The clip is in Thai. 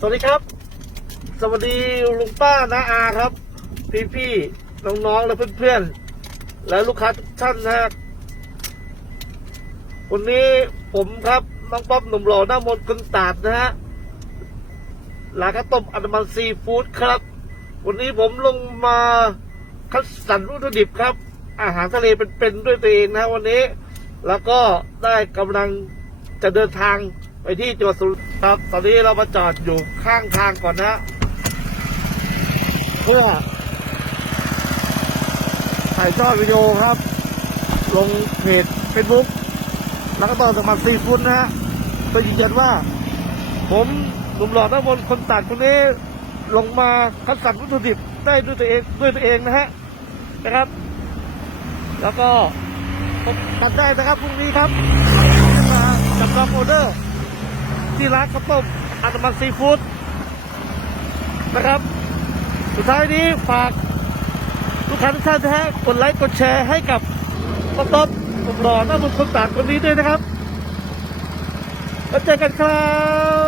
สวัสดีครับ สวัสดีลุงป้านาอาครับ พี่พี่น้องๆและเพื่อนๆ และลูกค้าทุกท่านนะครับวันนี้ผมครับน้องป๊อบหนุ่มหล่อหน้ามนคนตาดนะฮะร้านข้าวต้มอันมันซีฟู้ดครับ วันนี้ผมลงมาคัดสรรวัตถุดิบครับ อาหารทะเลเป็นๆด้วยตัวเองนะวันนี้ แล้วก็ได้กำลังจะเดินทาง ไปที่จังหวัดสุรินทร์ครับตอนนี้เรามาจอดอยู่ข้างทางก่อนนะ เพื่อถ่ายทอดวิดีโอครับ ลงเพจเฟซบุ๊กแล้วก็ต่อสมัครซีฟู้ดนะฮะเพื่อยืนยันว่า ผมหนุ่มหล่อหน้ามนคนตัดคนนี้ลงมาคัดสรรวัตถุดิบได้ด้วยตัวเองด้วยตัวเองนะฮะนะครับ แล้วก็พบกันได้นะครับพรุ่งนี้ครับ ที่ร้านข้าวต้มอัตมันซีฟู้ดนะครับ สุดท้ายนี้ฝากทุกท่าทุกท่านนะฮะกดไลค์กดแชร์ให้กับข้าต๊อบผมรอหน้าบุญคนต่างคนนี้ด้วยนะครับแล้วเจอกันครับ